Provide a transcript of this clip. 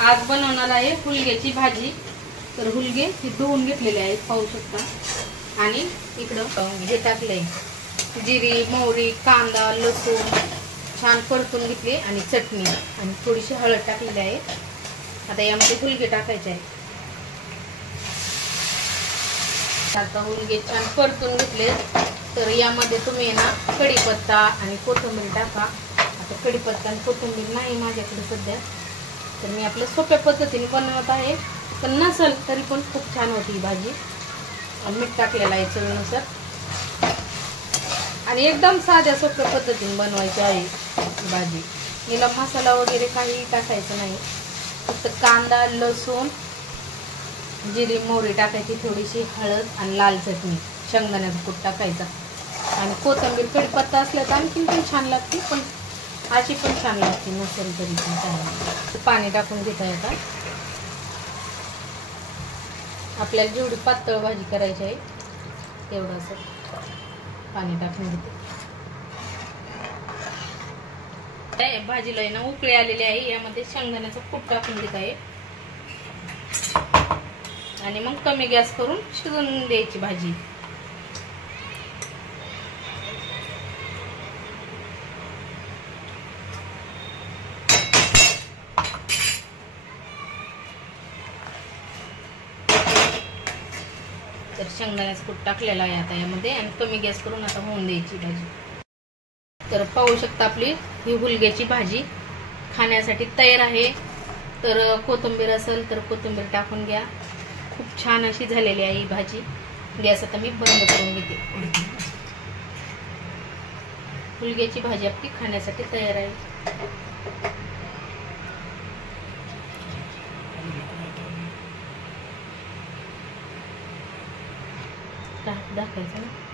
आज बनवणार आहे हुलग्याची भाजी। तर हुलगे हे धुवून घेतलेले आहेत पाहू शकता। आणि इकडं हे टाकले जिरी मोहरी कांदा लसूण छान परतून घेतले आणि चटणी आणि थोडीशी हळद टाकलेली आहे। आता यामध्ये हुलगे टाकायचे आहे। आता हुलगे छान परतून घेतले तर यामध्ये तुम्ही ना कढीपत्ता आणि कोथिंबीर टाका। आता कढीपत्ता आणि कोथिंबीर नाही माझ्याकडे सध्या, तर मी आपल्या सोप्या पद्धतीने बनवत आहे। पण नसेल तरी पण खूप छान होती भाजी। मीठ टाकलेलं आहे चवीनुसार आणि एकदम साध्या सोप्या पद्धतीने बनवायची आहे भाजी। हिला मसाला वगैरे काही टाकायचं नाही, फक्त कांदा लसूण जिरी मोहरी टाकायची, थोडीशी हळद आणि लाल चटणी शेंगदाण्याचा कूट टाकायचा आणि कोथिंबीर कढीपत्ता असला तर आणखीन पण छान लागते, पण अशी पण छान लागते नसेल तरी पण चालेल। पाणी टाकून घेता येतं। आपल्याला जेवढी पातळ भाजी करायची आहे तेवढं असं पाणी टाकून घेते। भाजीला आहे ना उकळी आलेली आहे, यामध्ये शेंगदाण्याचा कूट टाकून घेत आहे आणि मग कमी गॅस करून शिजवून द्यायची भाजी। तर शेंगदाण्याचा कूट टाकलेला आहे आता यामध्ये आणि कमी गॅस करून आता होऊन द्यायची भाजी। तर पाहू शकता आपली ही हुलग्याची भाजी खाण्यासाठी तयार आहे। तर कोथिंबीर असेल तर कोथिंबीर टाकून घ्या। खूप छान अशी झालेली आहे ही भाजी। गॅस आता मी बंद करून घेते। हुलग्याची भाजी आपली खाण्यासाठी तयार आहे। दाखवायचं ना।